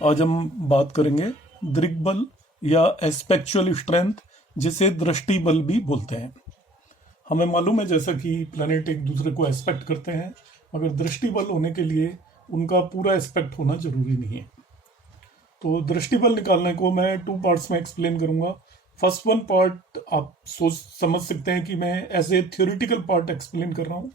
आज हम बात करेंगे दृक्बल या एस्पेक्चुअल स्ट्रेंथ, जिसे दृष्टि बल भी बोलते हैं। हमें मालूम है जैसा कि प्लैनेट एक दूसरे को एस्पेक्ट करते हैं, मगर दृष्टि बल होने के लिए उनका पूरा एस्पेक्ट होना जरूरी नहीं है। तो दृष्टि बल निकालने को मैं 2 पार्ट्स में एक्सप्लेन करूंगा। फर्स्ट वन पार्ट आप सोच समझ सकते हैं कि मैं as a theoretical part explain कर रहा हूँ।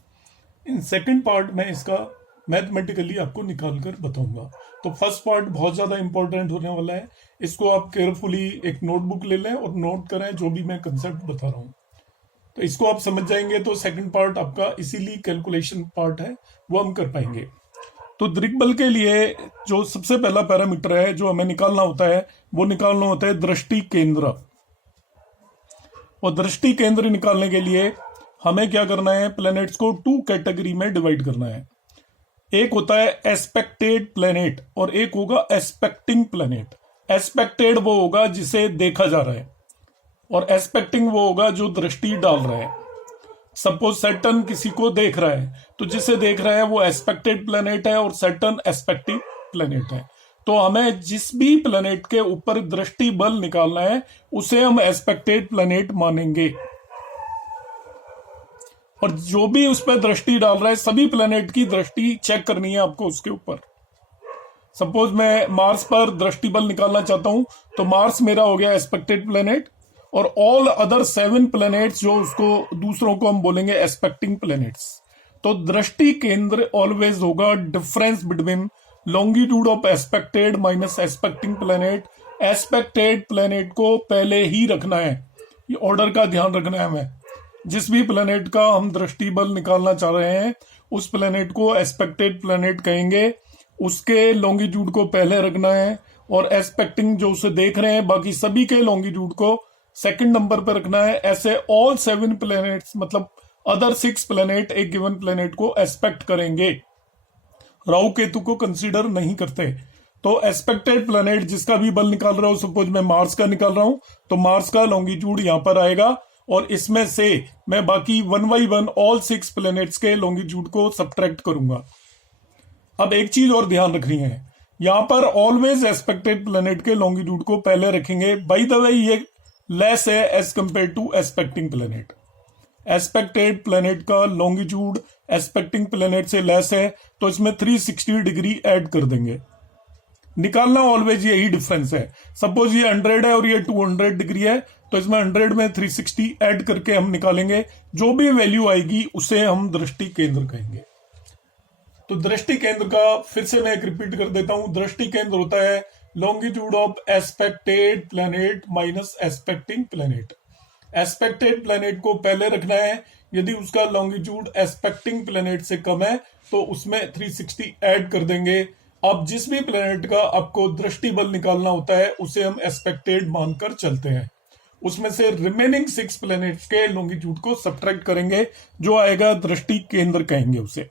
इन सेकंड पार्ट में इसका मैथमेटिकली आपको निकाल कर बताऊंगा। तो फर्स्ट पार्ट बहुत ज़्यादा इंपॉर्टेंट होने वाला है। इसको आप केयरफुली एक नोटबुक ले लें और नोट करें जो भी मैं कंसेप्ट बता रहा हूँ। तो इसको आप समझ जाएंगे तो सेकंड पार्ट आपका इसीलिए कैलकुलेशन पार्ट है, वो हम कर पाएंगे। तो दृक्बल के लिए जो सबसे पहला पैरामीटर है जो हमें निकालना होता है, वो निकालना होता है दृष्टि केंद्र। और दृष्टि केंद्र निकालने के लिए हमें क्या करना है, प्लैनेट्स को 2 कैटेगरी में डिवाइड करना है। एक होता है एस्पेक्टेड प्लैनेट और एक होगा एस्पेक्टिंग प्लैनेट। एस्पेक्टेड वो होगा जिसे देखा जा रहा है और एस्पेक्टिंग वो होगा जो दृष्टि डाल रहा है। सपोज सैटर्न किसी को देख रहा है तो जिसे देख रहा है वो एस्पेक्टेड प्लैनेट है और सैटर्न एस्पेक्टिव प्लैनेट है। तो हमें जिस भी प्लैनेट के ऊपर दृष्टि बल निकालना है उसे हम एस्पेक्टेड प्लैनेट मानेंगे, और जो भी उस पर दृष्टि डाल रहा है सभी प्लैनेट की दृष्टि चेक करनी है आपको उसके ऊपर। सपोज मैं मार्स पर दृष्टि बल निकालना चाहता हूं तो मार्स मेरा हो गया एस्पेक्टेड प्लैनेट और ऑल अदर 7 प्लैनेट्स जो उसको दूसरों को हम बोलेंगे एस्पेक्टिंग प्लैनेट्स। तो दृष्टि केंद्र ऑलवेज होगा difference between longitude of expected minus expecting planet. Aspected planet को पहले ही रखना है, ये ऑर्डर का ध्यान रखना है हमें। जिस भी प्लैनेट का हम दृष्टि बल निकालना चाह रहे हैं उस प्लैनेट को एस्पेक्टेड प्लैनेट कहेंगे, उसके लॉन्गिट्यूड को पहले रखना है और एस्पेक्टिंग जो उसे देख रहे हैं बाकी सभी के लॉन्गिट्यूड को सेकंड नंबर पर रखना है। ऐसे ऑल 7 प्लैनेट्स मतलब अदर 6 प्लैनेट एक गिवन प्लैनेट को एस्पेक्ट करेंगे, राहु केतु को कंसीडर नहीं करते। तो एस्पेक्टेड प्लैनेट जिसका भी बल निकाल रहा हूं, सपोज मैं मार्स का निकाल रहा हूं तो मार्स का लॉन्गिट्यूड यहां पर आएगा और इसमें से मैं बाकी 1 बाई 1 ऑल 6 प्लैनेट्स के लॉन्गिट्यूड को सब्ट्रैक्ट करूंगा। अब एक चीज और ध्यान रखनी है, यहां पर ऑलवेज एस्पेक्टेड प्लैनेट के लॉन्गिट्यूड को पहले रखेंगे। बाय द वे ये लेस है as compare to aspecting planet. Aspected planet का लॉन्गिट्यूड एस्पेक्टिंग प्लैनेट से लेस है तो इसमें 360 डिग्री ऐड कर देंगे। निकालना ऑलवेज यही डिफरेंस है। सपोज ये 100 है और ये 200 डिग्री है तो इसमें 100 में 360 ऐड करके हम निकालेंगे, जो भी वैल्यू आएगी उसे हम दृष्टि केंद्र कहेंगे। तो दृष्टि केंद्र का फिर से मैं एक रिपीट कर देता हूं। दृष्टि केंद्र होता है longitude of expected planet minus expecting planet. Aspected planet को पहले रखना है, यदि उसका लॉन्गिट्यूड एस्पेक्टिंग प्लैनेट से कम है तो उसमें 360 ऐड कर देंगे। अब जिस भी प्लैनेट का आपको दृष्टि बल निकालना होता है उसे हम एस्पेक्टेड मानकर चलते हैं, उसमें से रिमेनिंग 6 प्लैनेट्स के लॉन्गिट्यूड को सब्ट्रैक्ट करेंगे, जो आएगा दृष्टि केंद्र कहेंगे उसे।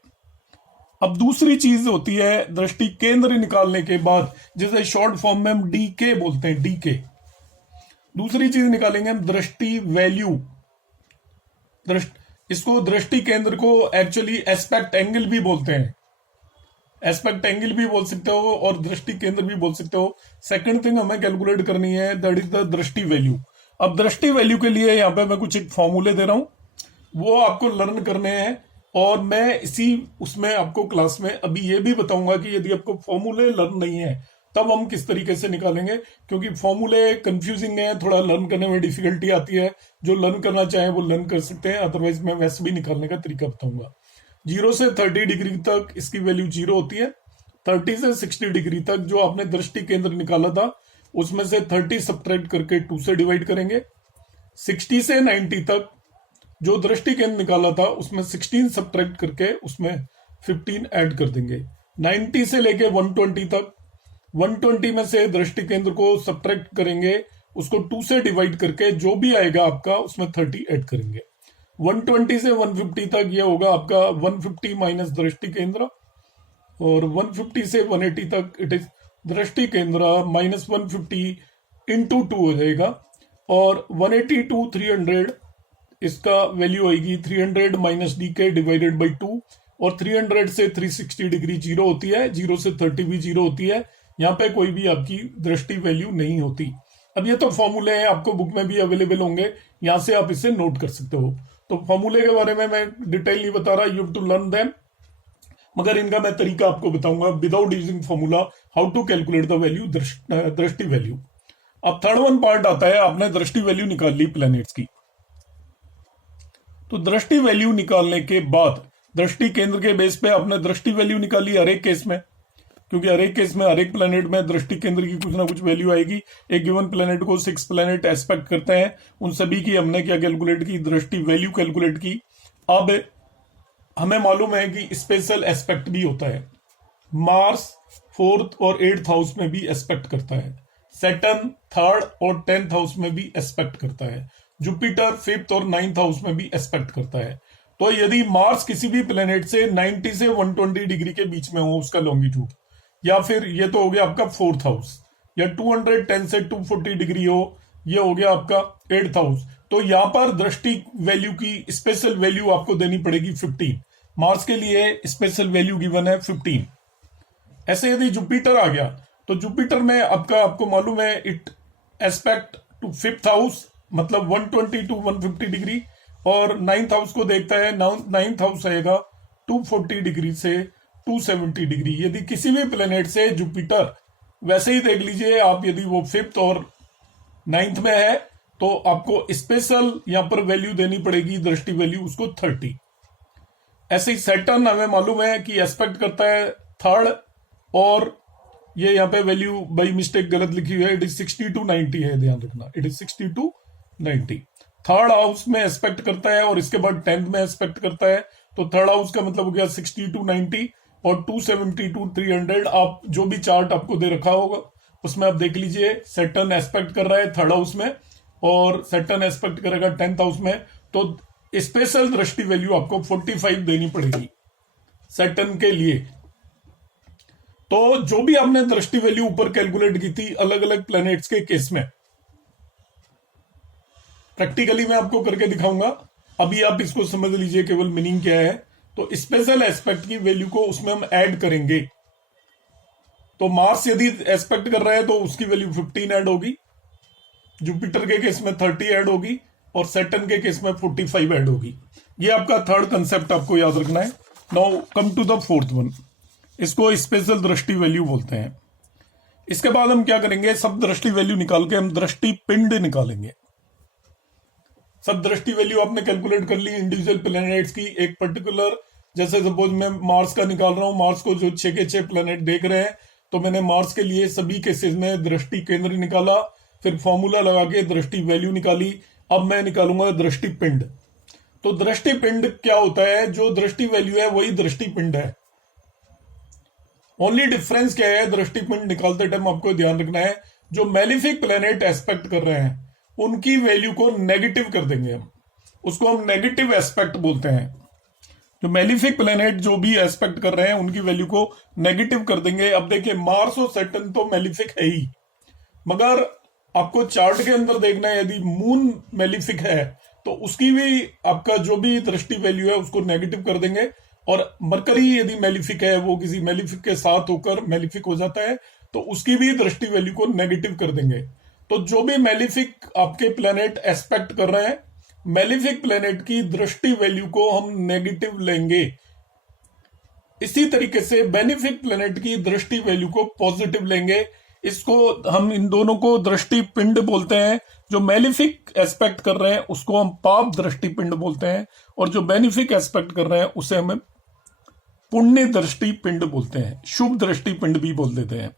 अब दूसरी चीज होती है दृष्टि केंद्र निकालने के बाद, जिसे शॉर्ट फॉर्म में हम डीके बोलते हैं, डीके। दूसरी चीज निकालेंगे हम दृष्टि वैल्यू। इसको दृष्टि केंद्र को एक्चुअली एस्पेक्ट एंगल भी बोलते हैं। एस्पेक्ट एंगल भी बोल सकते हो और दृष्टि केंद्र भी बोल सकते हो। सेकंड थिंग हमें कैलकुलेट करनी है, दैट इज द दृष्टि वैल्यू। अब दृष्टि वैल्यू के लिए यहाँ पे मैं कुछ एक फॉर्मूले दे रहा हूं, वो आपको लर्न करने हैं और मैं इसी उसमें आपको क्लास में अभी ये भी बताऊंगा कि यदि आपको फॉर्मूले लर्न नहीं है तब हम किस तरीके से निकालेंगे, क्योंकि फॉर्मूले कंफ्यूजिंग है, थोड़ा लर्न करने में डिफिकल्टी आती है। जो लर्न करना चाहे वो लर्न कर सकते हैं, अदरवाइज मैं वैसे भी निकालने का तरीका बताऊंगा। 0 से 30 डिग्री तक इसकी वैल्यू 0 होती है। 30 से 60 डिग्री तक जो आपने दृष्टि केंद्र निकाला था उसमें से 30 सब्ट्रैक्ट करके 2 से डिवाइड करेंगे। 60 से 90 तक जो दृष्टि केंद्र निकाला था उसमें 16 सब्ट्रैक्ट करके उसमें 15 ऐड कर देंगे। 90 से लेके 120 तक 120 में से दृष्टि केंद्र को सब्ट्रैक्ट करेंगे, उसको 2 से डिवाइड करके जो भी आएगा आपका उसमें 30 ऐड करेंगे। 120 से 150 तक ये होगा आपका 150 माइनस दृष्टि केंद्र, और 150 से 180 तक इट इज दृष्टि केंद्र माइनस 150 इंटू 2 हो जाएगा, और 180 टू 300 इसका वैल्यू आएगी 300 माइनस डी के डिवाइडेड बाई 2, और 300 से 360 डिग्री 0 होती है, 0 से 30 भी 0 होती है, यहाँ पे कोई भी आपकी दृष्टि वैल्यू नहीं होती। अब ये तो फॉर्मूले हैं, आपको बुक में भी अवेलेबल होंगे, यहां से आप इसे नोट कर सकते हो। तो फॉर्मूले के बारे में मैं डिटेल नहीं बता रहा, you have to learn them, मगर इनका मैं तरीका आपको बताऊंगा without using formula how to calculate the value, दृष्टि वैल्यू। अब थर्ड वन पार्ट आता है, आपने दृष्टि वैल्यू निकाल ली प्लैनेट्स की। तो दृष्टि वैल्यू निकालने के बाद दृष्टि केंद्र के बेस पे आपने दृष्टि वैल्यू निकाली हर एक केस में, क्योंकि हर एक केस में हर एक प्लेनेट में दृष्टि केंद्र की कुछ ना कुछ वैल्यू आएगी। एक गिवन प्लेनेट को 6 प्लेनेट एस्पेक्ट करते हैं, उन सभी की हमने क्या कैलकुलेट की, दृष्टि वैल्यू कैलकुलेट की। अब हमें मालूम है कि स्पेशल एस्पेक्ट भी होता है, मार्स 4th और 8th हाउस में भी एस्पेक्ट करता है, सैटर्न 3rd और 10th हाउस में भी एस्पेक्ट करता है, जुपिटर 5th और 9th हाउस में भी एस्पेक्ट करता है। तो यदि मार्स किसी भी प्लेनेट से 90 से 120 डिग्री के बीच में हो उसका लॉन्गिट्यूड, या फिर ये तो हो गया आपका 4th हाउस, या 210 से 240 डिग्री हो, ये हो गया आपका 8th हाउस, तो यहां पर दृष्टि वैल्यू की स्पेशल वैल्यू आपको देनी पड़ेगी 15। मार्स के लिए स्पेशल वैल्यू गिवन है 15। ऐसे यदि जुपिटर आ गया तो जुपिटर में आपको मालूम है it aspect to 5th house, मतलब 120 टू 150 डिग्री, और 9th हाउस को देखता है, 9th हाउस आएगा 240 डिग्री से 270 डिग्री। यदि किसी भी प्लेनेट से जुपिटर, वैसे ही देख लीजिए आप, यदि वो 5th और 9th में है तो आपको स्पेशल यहां पर वैल्यू देनी पड़ेगी, दृष्टि वैल्यू उसको 30। ऐसे ही सैटर्न हमें मालूम है कि एस्पेक्ट करता है 3rd, और ये यहाँ पे वैल्यू बाई मिस्टेक गलत लिखी हुई है, इट इज 60 टू 90 है, ध्यान रखना, it is 60 to 90। 3rd house में एस्पेक्ट करता है और इसके बाद 10th में एस्पेक्ट करता है, तो 3rd हाउस का मतलब हो गया 60 टू 90 और 270 टू 300। आप जो भी चार्ट आपको दे रखा होगा उसमें आप देख लीजिए, सैटर्न एस्पेक्ट कर रहा है 3rd हाउस में और सैटर्न एस्पेक्ट करेगा 10th हाउस में, तो स्पेशल दृष्टि वैल्यू आपको 45 देनी पड़ेगी सैटर्न के लिए। तो जो भी आपने दृष्टि वैल्यू ऊपर कैलकुलेट की थी अलग अलग प्लैनेट्स के केस में, प्रैक्टिकली मैं आपको करके दिखाऊंगा, अभी आप इसको समझ लीजिए केवल मीनिंग क्या है। तो स्पेशल एस्पेक्ट की वैल्यू को उसमें हम ऐड करेंगे। तो मार्स यदि एस्पेक्ट कर रहा है तो उसकी वैल्यू 15 ऐड होगी, जुपिटर के केस में 30 ऐड होगी, और सैटर्न के केस में 45 ऐड होगी। ये आपका थर्ड कंसेप्ट आपको याद रखना है। Now come to the fourth one, इसको स्पेशल दृष्टि वैल्यू बोलते हैं। इसके बाद हम क्या करेंगे, सब दृष्टि वैल्यू निकाल के हम दृष्टि पिंड निकालेंगे। सब दृष्टि वैल्यू आपने कैलकुलेट कर ली इंडिविजुअल प्लैनेट्स की, एक पर्टिकुलर, जैसे सपोज मैं मार्स का निकाल रहा हूं, मार्स को जो 6 के 6 प्लैनेट देख रहे हैं, तो मैंने मार्स के लिए सभी केसेस में दृष्टि केंद्र निकाला, फिर फॉर्मूला लगा के दृष्टि वैल्यू निकाली। अब मैं निकालूंगा दृष्टि पिंड। तो दृष्टि पिंड क्या होता है, जो दृष्टि वैल्यू है वही दृष्टि पिंड है। ओनली डिफरेंस क्या है, दृष्टि पिंड निकालते टाइम आपको ध्यान रखना है, जो मेलिफिक प्लैनेट एस्पेक्ट कर रहे हैं उनकी वैल्यू को नेगेटिव कर देंगे हम, उसको हम नेगेटिव एस्पेक्ट बोलते हैं। जो मेलिफिक प्लैनेट जो भी एस्पेक्ट कर रहे हैं उनकी वैल्यू को नेगेटिव कर देंगे। अब देखिए मार्स और सैटर्न तो मेलिफिक है ही, मगर आपको चार्ट के अंदर देखना है, यदि मून मेलिफिक है तो उसकी भी आपका जो भी दृष्टि वैल्यू है उसको नेगेटिव कर देंगे। और मरकरी यदि मेलिफिक है, वो किसी मेलिफिक के साथ होकर मेलिफिक हो जाता है, तो उसकी भी दृष्टि वैल्यू को नेगेटिव कर देंगे। तो जो भी मेलिफिक आपके प्लैनेट एस्पेक्ट कर रहे हैं, मेलिफिक प्लैनेट की दृष्टि वैल्यू को हम नेगेटिव लेंगे। इसी तरीके से बेनिफिक प्लैनेट की दृष्टि वैल्यू को पॉजिटिव लेंगे। इसको हम इन दोनों को दृष्टि पिंड बोलते हैं। जो मेलिफिक एस्पेक्ट कर रहे हैं उसको हम पाप दृष्टि पिंड बोलते हैं, और जो बेनिफिक एस्पेक्ट कर रहे हैं उसे हम पुण्य दृष्टि पिंड बोलते हैं, शुभ दृष्टि पिंड भी बोल देते हैं।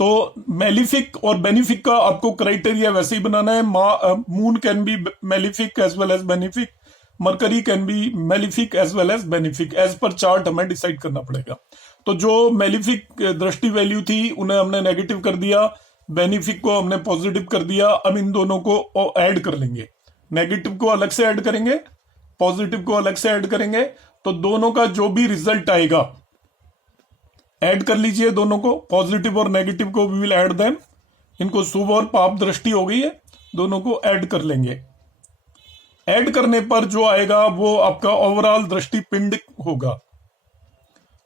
तो मेलिफिक और बेनिफिक का आपको क्राइटेरिया वैसे ही बनाना है। Moon can be malefic as well as benefic, Mercury can be malefic as well as benefic, as per chart हमें डिसाइड करना पड़ेगा। तो जो मेलिफिक दृष्टि वैल्यू थी उन्हें हमने नेगेटिव कर दिया, बेनिफिक को हमने पॉजिटिव कर दिया। अब इन दोनों को ऐड कर लेंगे, नेगेटिव को अलग से ऐड करेंगे, पॉजिटिव को अलग से ऐड करेंगे, तो दोनों का जो भी रिजल्ट आएगा ऐड कर लीजिए दोनों को, पॉजिटिव और नेगेटिव को वी विल ऐड देम। इनको शुभ और पाप दृष्टि हो गई है, दोनों को ऐड कर लेंगे। ऐड करने पर जो आएगा वो आपका ओवरऑल दृष्टि पिंड होगा।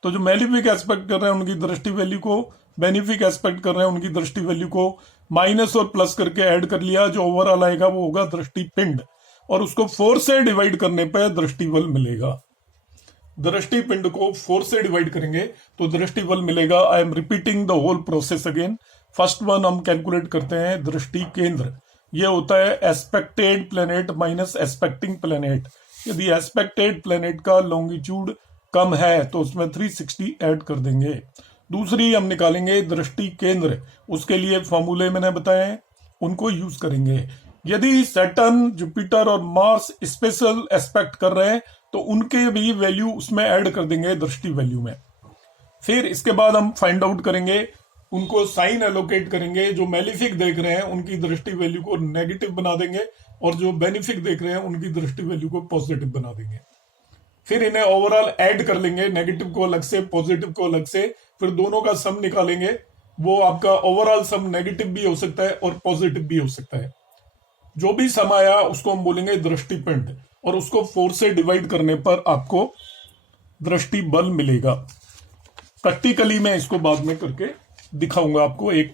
तो जो मेलिफिक एस्पेक्ट कर रहे हैं उनकी दृष्टि वैल्यू को, बेनिफिक एस्पेक्ट कर रहे हैं उनकी दृष्टि वैल्यू को माइनस और प्लस करके ऐड कर लिया, जो ओवरऑल आएगा वो होगा दृष्टि पिंड, और उसको 4 से डिवाइड करने पर दृष्टि बल मिलेगा। दृष्टि पिंड को 4 से डिवाइड करेंगे तो दृष्टि बल मिलेगा। I am repeating the whole process again. First one हम कैलकुलेट करते हैं दृष्टि केंद्र, ये होता है aspected planet minus aspecting planet. यदि एस्पेक्टेड प्लेनेट का लॉन्गिट्यूड कम है तो उसमें 360 ऐड कर देंगे। दूसरी हम निकालेंगे दृष्टि केंद्र, उसके लिए फॉर्मूले मैंने बताए हैं, उनको यूज करेंगे। यदि सैटर्न, जुपिटर और मार्स स्पेशल एस्पेक्ट कर रहे हैं तो उनके भी वैल्यू उसमें ऐड कर देंगे दृष्टि वैल्यू में। फिर इसके बाद हम फाइंड आउट करेंगे, उनको साइन एलोकेट करेंगे। जो मेलिफिक देख रहे हैं उनकी दृष्टि वैल्यू को नेगेटिव बना देंगे और जो बेनिफिक देख रहे हैं उनकी दृष्टि वैल्यू को पॉजिटिव बना देंगे। फिर इन्हें ओवरऑल ऐड कर लेंगे, नेगेटिव को अलग से, पॉजिटिव को अलग से, फिर दोनों का सम निकालेंगे। वो आपका ओवरऑल सम नेगेटिव भी हो सकता है और पॉजिटिव भी हो सकता है। जो भी सम आया उसको हम बोलेंगे दृष्टिपिंड, और उसको 4 से डिवाइड करने पर आपको दृष्टि बल मिलेगा। प्रैक्टिकली मैं इसको बाद में करके दिखाऊंगा, आपको एक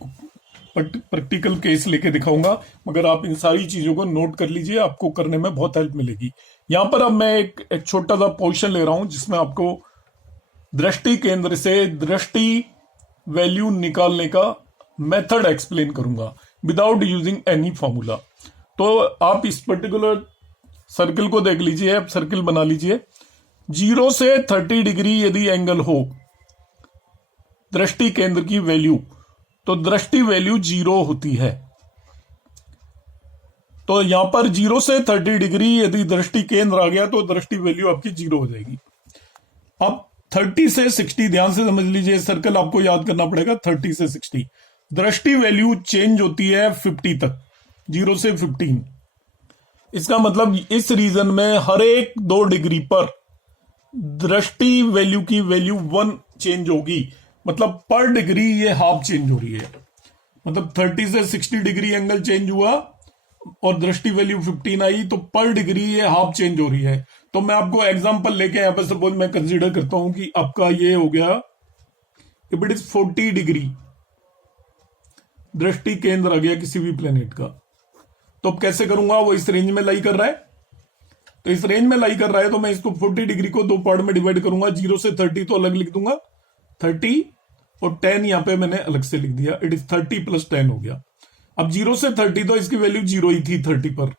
प्रैक्टिकल केस लेके दिखाऊंगा, मगर आप इन सारी चीजों को नोट कर लीजिए, आपको करने में बहुत हेल्प मिलेगी। यहां पर अब मैं एक छोटा सा पोर्शन ले रहा हूं जिसमें आपको दृष्टि केंद्र से दृष्टि वैल्यू निकालने का मेथड एक्सप्लेन करूंगा विदाउट यूजिंग एनी फॉर्मूला। तो आप इस पर्टिकुलर सर्किल को देख लीजिए, आप सर्किल बना लीजिए। 0 से 30 डिग्री यदि एंगल हो दृष्टि केंद्र की वैल्यू, तो दृष्टि वैल्यू 0 होती है। तो यहां पर 0 से 30 डिग्री यदि दृष्टि केंद्र आ गया तो दृष्टि वैल्यू आपकी 0 हो जाएगी। अब 30 से 60 ध्यान से समझ लीजिए, सर्कल आपको याद करना पड़ेगा। 30 से 60 दृष्टि वैल्यू चेंज होती है 50 तक, 0 से 15। इसका मतलब इस रीजन में हर एक 2 डिग्री पर दृष्टि वैल्यू की वैल्यू 1 चेंज होगी। मतलब पर डिग्री ये हाफ चेंज हो रही है। मतलब 30 से 60 डिग्री एंगल चेंज हुआ और दृष्टि वैल्यू 15 आई, तो पर डिग्री ये हाफ चेंज हो रही है। तो मैं आपको एग्जांपल लेके यहां पर सपोज मैं कंसीडर करता हूं कि आपका ये हो गया, इफ इट इज 40 डिग्री दृष्टि केंद्र आ गया किसी भी प्लेनेट का, तो अब कैसे करूंगा? वो इस रेंज में लाई कर रहा है, तो इस रेंज में लाई कर रहा है तो मैं इसको 40 डिग्री को 2 पार्ट में डिवाइड करूंगा। 0 से 30 तो अलग लिख दूंगा, 30 और 10 यहां पे मैंने अलग से लिख दिया। इट इज 30 + 10 हो गया। अब 0 से 30 तो इसकी वैल्यू 0 ही थी 30 पर।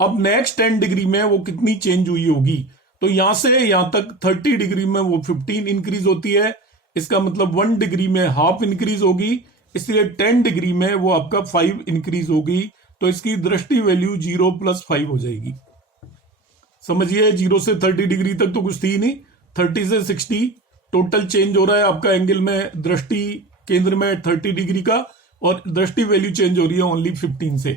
अब नेक्स्ट 10 डिग्री में वो कितनी चेंज हुई होगी? तो यहां से यहां तक 30 डिग्री में वो 15 इंक्रीज होती है। इसका मतलब 1 डिग्री में हाफ इंक्रीज होगी, इसलिए 10 डिग्री में वो आपका 5 इंक्रीज होगी। तो इसकी दृष्टि वैल्यू 0 + 5 हो जाएगी। समझिए, 0 से 30 डिग्री तक तो कुछ थी नहीं, 30 से 60 टोटल चेंज हो रहा है आपका एंगल में, दृष्टि केंद्र में 30 डिग्री का, और दृष्टि वैल्यू चेंज हो रही है ओनली 15 से।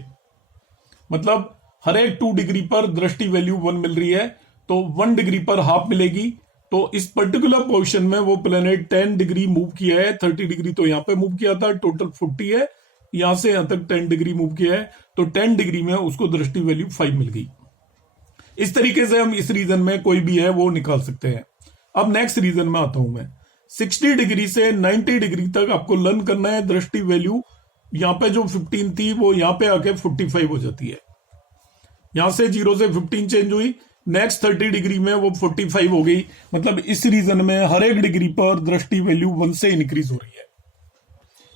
मतलब हर एक 2 डिग्री पर दृष्टि वैल्यू 1 मिल रही है, तो 1 डिग्री पर हाफ मिलेगी। तो इस पर्टिकुलर पोजीशन में वो प्लेनेट 10 डिग्री मूव किया है। 30 डिग्री तो यहां पे मूव किया था, टोटल 40 है, यहां से यहां तक 10 डिग्री मूव किया है, तो 10 डिग्री में उसको दृष्टि वैल्यू 5 मिल गई। इस तरीके से हम इस रीजन में कोई भी है वो निकाल सकते हैं। अब नेक्स्ट रीजन में आता हूं मैं। 60 डिग्री से 90 डिग्री तक आपको लर्न करना है। दृष्टि वैल्यू यहां पे जो 15 थी वो यहां पे आके 45 हो जाती है। यहां से 0 से 15 चेंज हुई, नेक्स्ट 30 डिग्री में वो 45 हो गई। मतलब इस रीजन में हर एक डिग्री पर दृष्टि वैल्यू 1 से इंक्रीज हो रही है।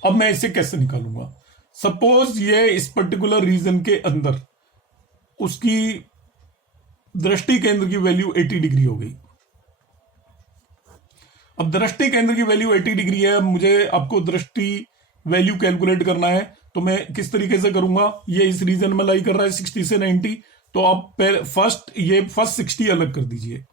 अब मैं इसे कैसे निकालूंगा? सपोज ये इस पर्टिकुलर रीजन के अंदर उसकी दृष्टि केंद्र की वैल्यू 80 डिग्री हो गई। अब दृष्टि केंद्र की वैल्यू 80 डिग्री है, मुझे आपको दृष्टि वैल्यू कैलकुलेट करना है, तो मैं किस तरीके से करूंगा? ये इस रीजन में लाई कर रहा है 60 से 90, तो आप फर्स्ट 60 अलग कर दीजिए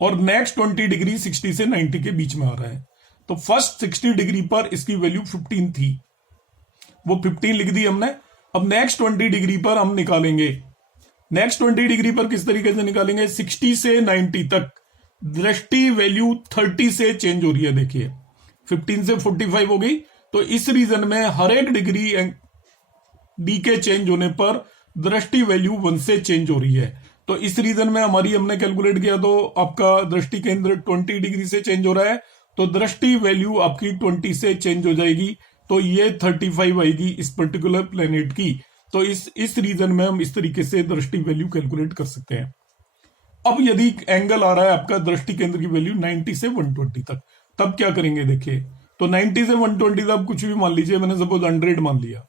और नेक्स्ट 20 डिग्री 60 से 90 के बीच में आ रहा है। तो फर्स्ट 60 डिग्री पर इसकी वैल्यू 15 थी, वो 15 लिख दी हमने। अब नेक्स्ट 20 डिग्री पर हम निकालेंगे। नेक्स्ट 20 डिग्री पर किस तरीके से निकालेंगे? 60 से 90 तक दृष्टि वैल्यू 30 से चेंज हो रही है। देखिए 15 से 45 हो गई, तो इस रीजन में हर एक डिग्री डी के चेंज होने पर दृष्टि वैल्यू 1 से चेंज हो रही है। तो इस रीजन में हमने कैलकुलेट किया तो आपका दृष्टि केंद्र 20 डिग्री से चेंज हो रहा है, तो दृष्टि वैल्यू आपकी 20 से चेंज हो जाएगी, तो ये 35 आएगी इस पर्टिकुलर प्लेनेट की। तो इस रीजन में हम इस तरीके से दृष्टि वैल्यू कैलकुलेट कर सकते हैं। अब यदि एंगल आ रहा है आपका दृष्टि केंद्र की वैल्यू 90 से 120 तक, तब क्या करेंगे देखिए। तो 90 से 120 तक कुछ भी मान लीजिए, मैंने सपोज 100 मान लिया।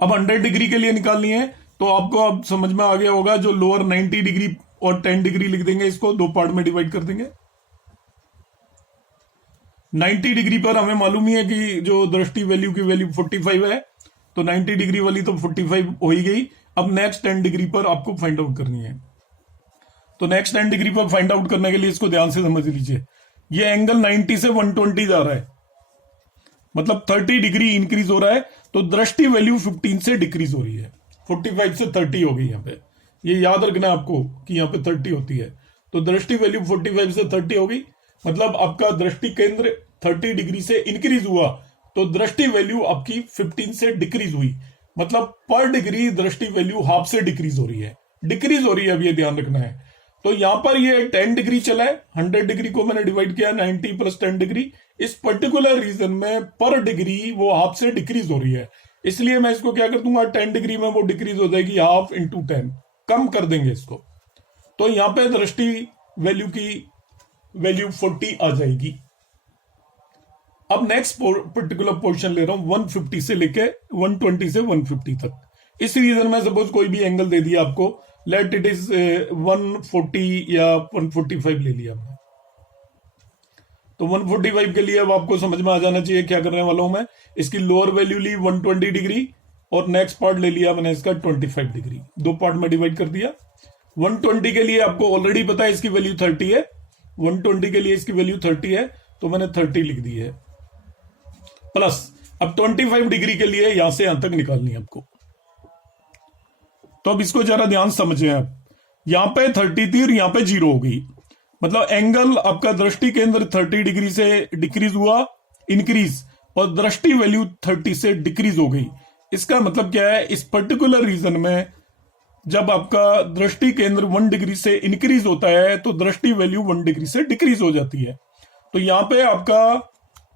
अब 100 डिग्री के लिए निकालनी है, तो आपको अब समझ में आ गया होगा, जो लोअर 90 डिग्री और 10 डिग्री लिख देंगे, इसको दो पार्ट में डिवाइड कर देंगे। 90 डिग्री पर हमें मालूम ही है कि जो दृष्टि वैल्यू की वैल्यू 45 है, तो 90 डिग्री वाली तो 45 हो ही गई। अब नेक्स्ट 10 डिग्री पर आपको फाइंड आउट करनी है। तो नेक्स्ट 10 डिग्री पर फाइंड आउट करने के लिए इसको ध्यान से समझ लीजिए। ये एंगल 90 से 120 जा रहा है, मतलब 30 डिग्री इंक्रीज हो रहा है, तो दृष्टि वैल्यू 15 से डिक्रीज हो रही है। 45 से 30 हो गई यहाँ पे, ये याद रखना है आपको कि यहाँ पे 30 होती है। तो दृष्टि वैल्यू 45 से 30 हो गई, मतलब आपका दृष्टि केंद्र 30 डिग्री से इंक्रीज हुआ, तो दृष्टि वैल्यू आपकी 15 से डिक्रीज हुई, मतलब पर डिग्री दृष्टि वैल्यू हाफ से डिक्रीज हो रही है, डिक्रीज हो रही है। अब ये ध्यान रखना है। तो यहां पर ये 10 डिग्री चला है, 100 डिग्री को मैंने डिवाइड किया 90 प्लस 10 डिग्री। इस पर्टिकुलर रीजन में पर डिग्री वो हाफ से डिक्रीज हो रही है, इसलिए मैं इसको क्या कर दूंगा, 10 डिग्री में वो डिक्रीज हो जाएगी हाफ इंटू 10, कम कर देंगे इसको। तो यहां पे दृष्टि वैल्यू की वैल्यू 40 आ जाएगी। अब नेक्स्ट पर्टिकुलर पोर्शन ले रहा हूं 150 से लेके 120 से 150 तक। इस रीजन में सपोज कोई भी एंगल दे दिया आपको, लेट इट इज 140 या 145 ले लिया हमने। तो 145 के लिए अब आपको समझ में आ जाना चाहिए क्या करने वाला हूं मैं। इसकी लोअर वैल्यू ली 120 डिग्री और नेक्स्ट पार्ट ले लिया मैंने इसका 25 डिग्री, दो पार्ट में डिवाइड कर दिया। 120 के लिए आपको ऑलरेडी पता है इसकी वैल्यू 30 है, 120 के लिए इसकी वैल्यू 30 है, तो मैंने 30 लिख दी है, प्लस अब 25 डिग्री के लिए यहां से यहां तक निकालनी है आपको। तो अब इसको जरा ध्यान समझें आप, यहां पे 30 थी और यहां पे 0 हो गई, मतलब एंगल आपका दृष्टि केंद्र 30 डिग्री से डिक्रीज हुआ, इंक्रीज, और दृष्टि वैल्यू 30 से डिक्रीज हो गई। इसका मतलब क्या है, इस पर्टिकुलर रीजन में जब आपका दृष्टि केंद्र 1 डिग्री से इंक्रीज होता है तो दृष्टि वैल्यू 1 डिग्री से डिक्रीज हो जाती है। तो यहां पे आपका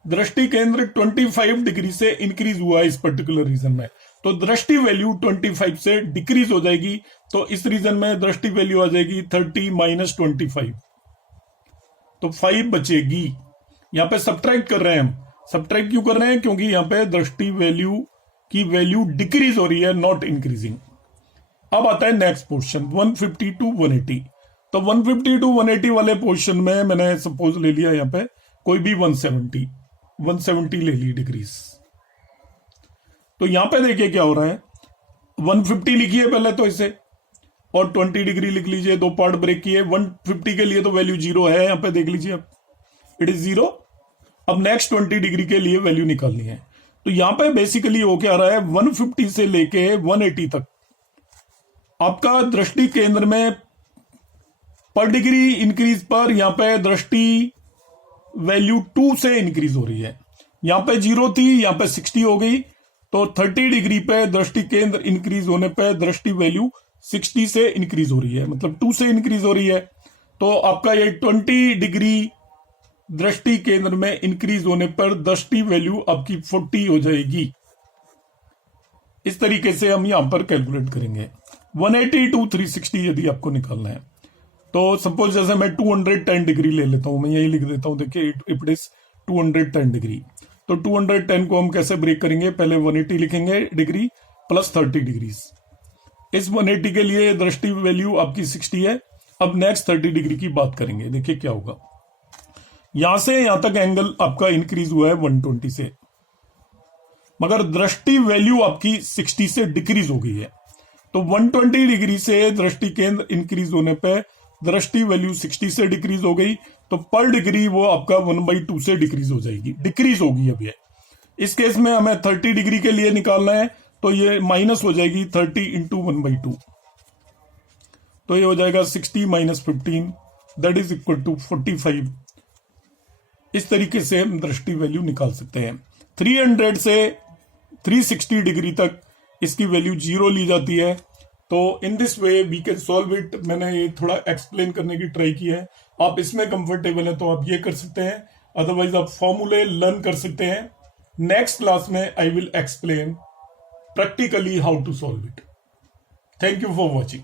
दृष्टि केंद्र 25 डिग्री से इंक्रीज हुआ है इस पर्टिकुलर रीजन में, तो दृष्टि वैल्यू 25 से डिक्रीज हो जाएगी। तो इस रीजन में दृष्टि वैल्यू आ जाएगी 30 माइनस 25, तो 5 बचेगी। यहां पे सब्ट्रैक्ट कर रहे हैं हम, सब्ट्रैक्ट क्यों कर रहे हैं, क्योंकि यहां पे दृष्टि वैल्यू की वैल्यू डिक्रीज हो रही है, नॉट इंक्रीजिंग। अब आता है नेक्स्ट पोर्शन 150 टू 180। तो 150 टू 180 वाले पोर्शन में मैंने सपोज ले लिया यहां पे कोई भी 170 ले ली डिग्रीज। तो यहां पे देखिए क्या हो रहा है, 150 लिखिए पहले तो इसे, और 20 डिग्री लिख लीजिए, दो पार्ट ब्रेक किए। 150 के लिए तो वैल्यू 0 है, यहां पे देख लीजिए अब इट इज 0। अब नेक्स्ट 20 डिग्री के लिए वैल्यू निकालनी है। तो यहां पे बेसिकली हो क्या रहा है, 150 से लेके 180 तक आपका दृष्टि केंद्र में पर डिग्री इंक्रीज पर यहां पे दृष्टि वैल्यू 2 से इंक्रीज हो रही है। यहां पे 0 थी, यहां पे 60 हो गई, तो 30 डिग्री पे दृष्टि केंद्र इंक्रीज होने पे दृष्टि वैल्यू 60 से इंक्रीज हो रही है, मतलब 2 से इंक्रीज हो रही है। तो आपका ये 20 डिग्री दृष्टि केंद्र में इंक्रीज होने पर दृष्टि वैल्यू आपकी 40 हो जाएगी। इस तरीके से हम यहां पर कैलकुलेट करेंगे 180 टू 360 यदि आपको निकालना है। तो सपोज जैसे मैं 210 डिग्री ले लेता हूं, मैं यही लिख देता हूं, देखिए इट इज 210 डिग्री। तो 210 को हम कैसे ब्रेक करेंगे, पहले 180 लिखेंगे डिग्री प्लस 30 डिग्रीज। इस 180 के लिए दृष्टि वैल्यू आपकी 60 है। अब नेक्स्ट 30 डिग्री की बात करेंगे, देखिए क्या होगा। यहां से यहां तक एंगल आपका इंक्रीज हुआ है 120 से, मगर दृष्टि वैल्यू आपकी 60 से डिक्रीज हो गई है। तो 120 डिग्री से दृष्टि केंद्र इंक्रीज होने पे दृष्टि वैल्यू 60 से डिक्रीज हो गई, तो पर डिग्री वो आपका 1/2 से डिक्रीज हो जाएगी, डिक्रीज होगी। अब ये इस केस में हमें 30 डिग्री के लिए निकालना है, तो ये माइनस हो जाएगी 30 इंटू 1/2, तो ये हो जाएगा 60 minus 15 that is equal to 45। इस तरीके से हम दृष्टि वैल्यू निकाल सकते हैं। 300 से 360 डिग्री तक इसकी वैल्यू 0 ली जाती है। तो in this way we can solve it. मैंने ये थोड़ा एक्सप्लेन करने की ट्राई की है। आप इसमें कंफर्टेबल है तो आप ये कर सकते हैं, अदरवाइज आप फॉर्मूले लर्न कर सकते हैं। नेक्स्ट क्लास में I will explain practically how to solve it. Thank you for watching.